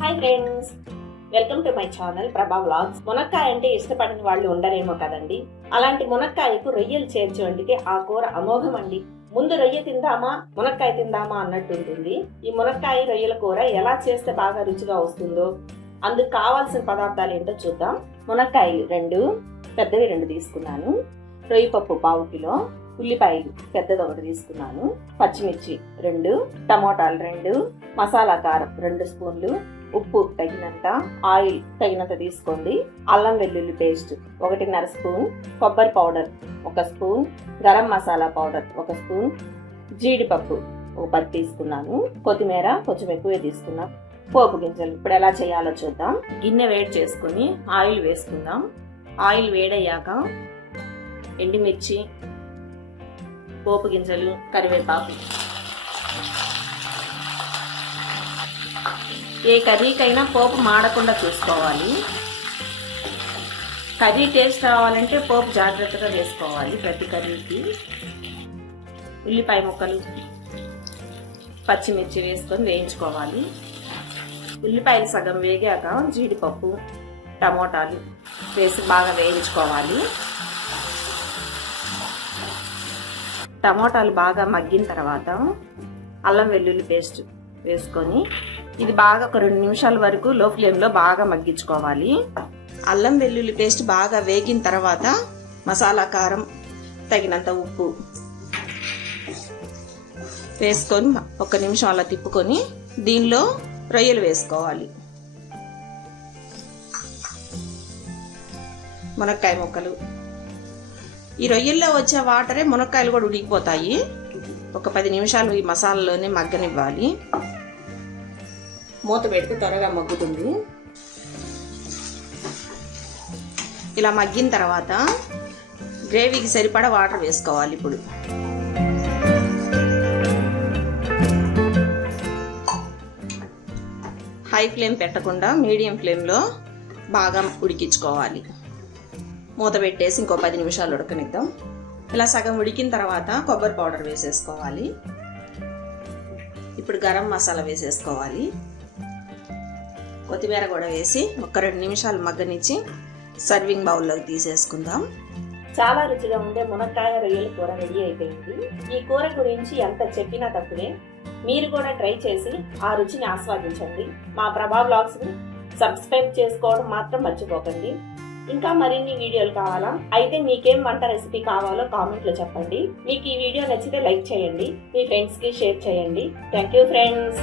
Hi friends, welcome to my channel ప్రభా vlogs. మునక్కాయ అంటే ఇష్టపడిన వాళ్ళు ఉండరేమో కదండి. అలాంటి మునక్కాయకు రొయ్యలు చేర్చి వండితే ఆ కూర అమోఘం అండి. ముందు రొయ్య తిందామా మునక్కాయ తిందామా అన్నట్టు ఉంటుంది. ఈ మునక్కాయ రొయ్యల కూర ఎలా చేస్తే బాగా రుచిగా వస్తుందో అందుకు కావాల్సిన పదార్థాలు ఏంటో చూద్దాం. మునక్కాయలు 2 పెద్దవి 2 తీసుకున్నాను. రొయ్యపప్పు 1/2 కిలో, ఉల్లిపాయలు పెద్దది 1 తీసుకున్నాను, పచ్చిమిర్చి 2, టమోటాలు 2, మసాలా కారం 2 స్పూన్లు, ఉప్పు తగినంత, ఆయిల్ తగినంత తీసుకోండి. అల్లం వెల్లుల్లి పేస్ట్ 1.5 స్పూన్, కొబ్బరి powder 1 spoon, garam masala powder 1 spoon, జీడిపప్పు 10 తీసుకున్నాను, కొత్తిమీర కొంచెం ఎక్కువే తీసుకున్నాం, పోపు గింజలు. ఇప్పుడు ఎలా చేయాలో చూద్దాం. గిన్నె వేడి చేసుకుని ఆయిల్ వేసుకుందాం. ఆయిల్ వేడయ్యాక ఎండుమిర్చి, పోపు గింజలు, కరివేపాకు. ఏ కర్రీకైనా పోపు మాడకుండా చూసుకోవాలి. కర్రీ టేస్ట్ రావాలంటే పోపు జాగ్రత్తగా వేసుకోవాలి ప్రతి కర్రీకి. ఉల్లిపాయ ముక్కలు, పచ్చిమిర్చి వేసుకొని వేయించుకోవాలి. ఉల్లిపాయలు సగం వేగాక జీడిపప్పు, టమోటాలు వేసి బాగా వేయించుకోవాలి. టమోటాలు బాగా మగ్గిన తర్వాత అల్లం వెల్లుల్లి పేస్ట్ వేసుకొని ఇది బాగా ఒక 2 నిమిషాల వరకు లో ఫ్లేమ్లో బాగా మగ్గించుకోవాలి. అల్లం వెల్లుల్లి పేస్ట్ బాగా వేగిన తర్వాత మసాలా కారం, తగినంత ఉప్పు వేసుకొని 1 నిమిషం అలా తిప్పుకొని దీనిలో రొయ్యలు వేసుకోవాలి. మునక్కాయ ముక్కలు. ఈ రొయ్యల్లో వచ్చే వాటరే మునక్కాయలు కూడా ఉడికిపోతాయి. ఒక 10 నిమిషాలు ఈ మసాలాలోనే మగ్గనివ్వాలి. మూత పెడితే త్వరగా మగ్గుతుంది. ఇలా మగ్గిన తర్వాత గ్రేవీకి సరిపడా వాటర్ వేసుకోవాలి. ఇప్పుడు హై ఫ్లేమ్ పెట్టకుండా మీడియం ఫ్లేమ్లో బాగా ఉడికించుకోవాలి. మూత పెట్టేసి ఇంకో 10 నిమిషాలు ఉడకనిద్దాం. ఇలా సగం ఉడికిన తర్వాత కొబ్బరి పౌడర్ వేసేసుకోవాలి. ఇప్పుడు గరం మసాలా వేసేసుకోవాలి. కొత్తిమీర కూడా వేసి ఒక 2 నిమిషాలు మగ్గనిచ్చి సర్వింగ్ బౌల్లోకి తీసేసుకుందాం. చాలా రుచిగా ఉండే మునక్కాయ రొయ్యల కూర రెడీ అయిపోయింది. ఈ కూర గురించి ఎంత చెప్పినా తక్కువే. మీరు కూడా ట్రై చేసి ఆ రుచిని ఆస్వాదించండి. మా ప్రభా వ్లాగ్స్ సబ్స్క్రైబ్ చేసుకోవడం మాత్రం మర్చిపోకండి. ఇంకా మరిన్ని వీడియోలు కావాలా అయితే మీకేం వంట రెసిపీ కావాలో కామెంట్లో చెప్పండి. మీకు ఈ వీడియో నచ్చితే లైక్ చేయండి, మీ ఫ్రెండ్స్కి షేర్ చేయండి. Thank you friends.